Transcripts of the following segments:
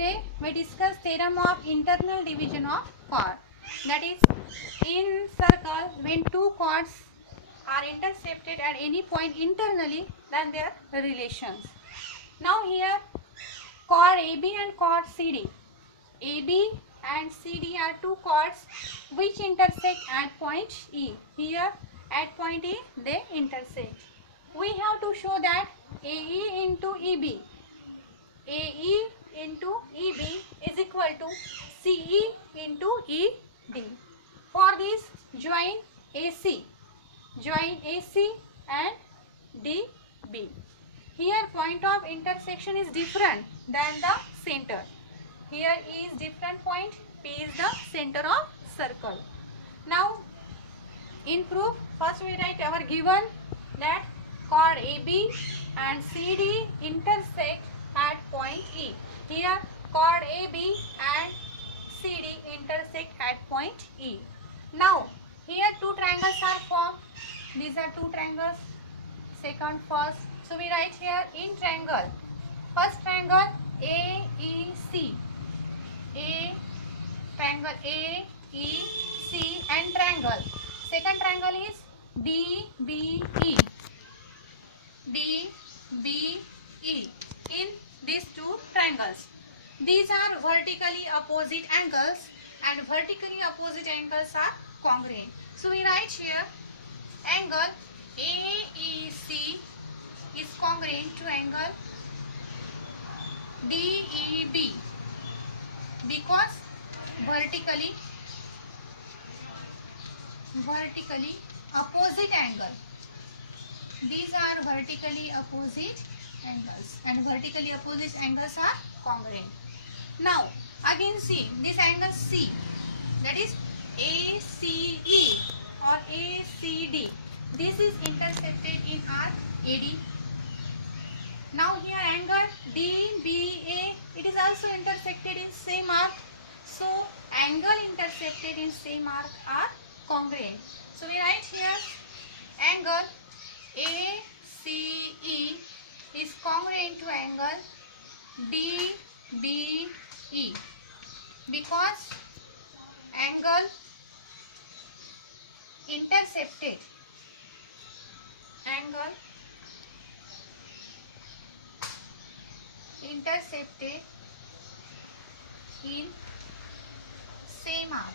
Today we discuss theorem of internal division of chord. That is, in circle, when two chords are intercepted at any point internally, then their relations. Now here, chord AB and chord CD. AB and CD are two chords which intersect at point E. Here at point E they intersect. We have to show that AE into EB. AE into EB is equal to CE into ED. For this, join AC and DB. Here point of intersection is different than the center. Here E is different point, P is the center of circle. Now in proof, first we write our given that chord AB and CD intersect at point E. Here chord AB and CD intersect at point E. Now here two triangles are formed. These are two triangles, second, first. So we write here in triangle. First triangle AEC. Triangle AEC and triangle. Second triangle is DBE. In these two triangles. These are vertically opposite angles and vertically opposite angles are congruent. So we write here angle AEC is congruent to angle DEB because vertically opposite angle. These are vertically opposite angles and vertically opposite angles are congruent. Now again see this angle C, that is ACE or ACD. This is intersected in our AD. Now here angle DBA, it is also intersected in same arc. So angle intersected in same arc are congruent. So we write here angle ACE is congruent to angle DBE because angle intersected in same arc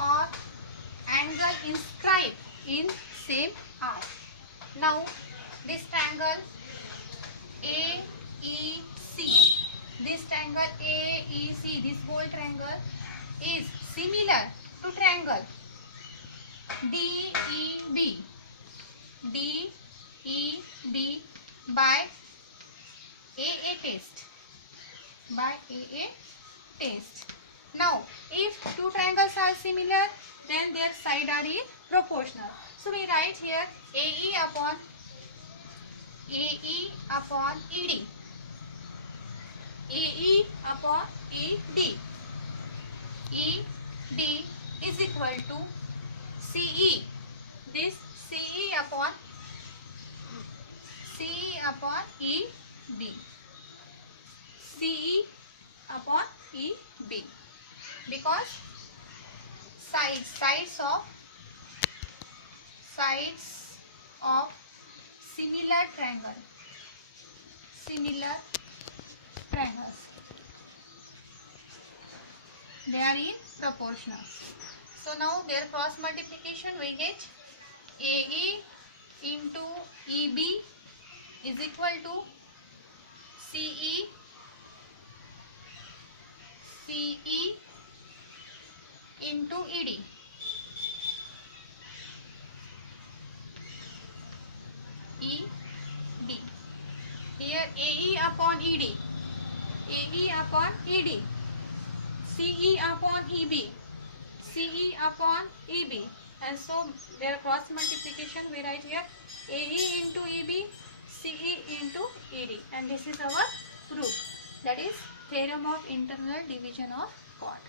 or angle inscribed in same arc. Now this triangle AEC, this whole triangle is similar to triangle DEB by AA test. Now if two triangles are similar, then their side are proportional. So we write here AE upon ED. AE upon ED. ED is equal to CE. This CE upon ED. CE upon EB. Because sides of similar triangles, they are in proportional. So now their cross multiplication we get AE into EB is equal to CE into ED. Here AE upon ED, CE upon EB, CE upon EB, and so their cross multiplication we write here AE into EB, CE into ED, and this is our proof. That is theorem of internal division of chord.